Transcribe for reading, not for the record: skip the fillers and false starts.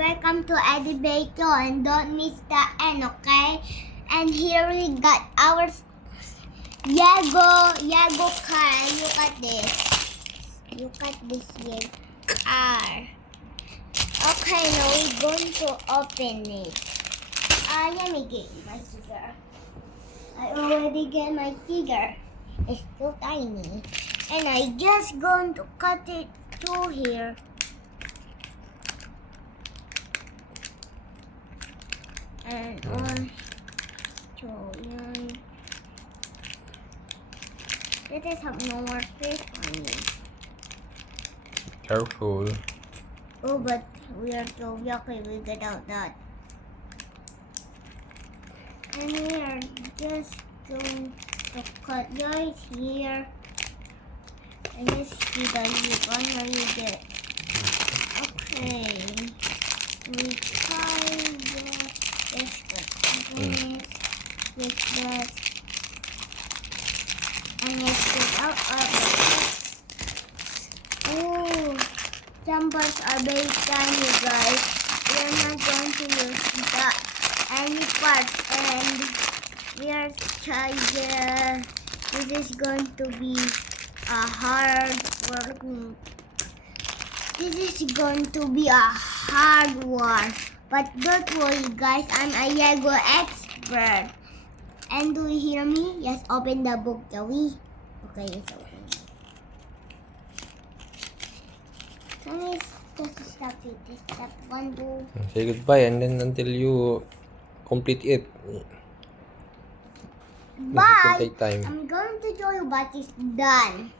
welcome to Edibato, and don't miss the end, okay? And here we got our Yago car, and look at this. Look at this Yago car. Okay, now we're going to open it. Let me get my figure. I already get my figure. It's too tiny. And I just going to cut it through here. And so yan. Let us have no more space on it. Careful. Oh, but we are so yucky, we get out that. And we are just going to cut right here. And let's see the loop on how you get. Okay. We try that. Let's cut this. With that. And let's get out of it. Oh, jumpers are very tiny, guys. We're not going to use any parts, and we are trying. This is going to be a hard work. This is going to be a hard one. But don't worry, guys. I'm a Yago expert. And do you hear me? Yes, open the book, Joey. Okay, it's open. Can we just stop it? Step 1, 2. Say goodbye and then until you complete it. This will Bye! take time. I'm going to show you what is done.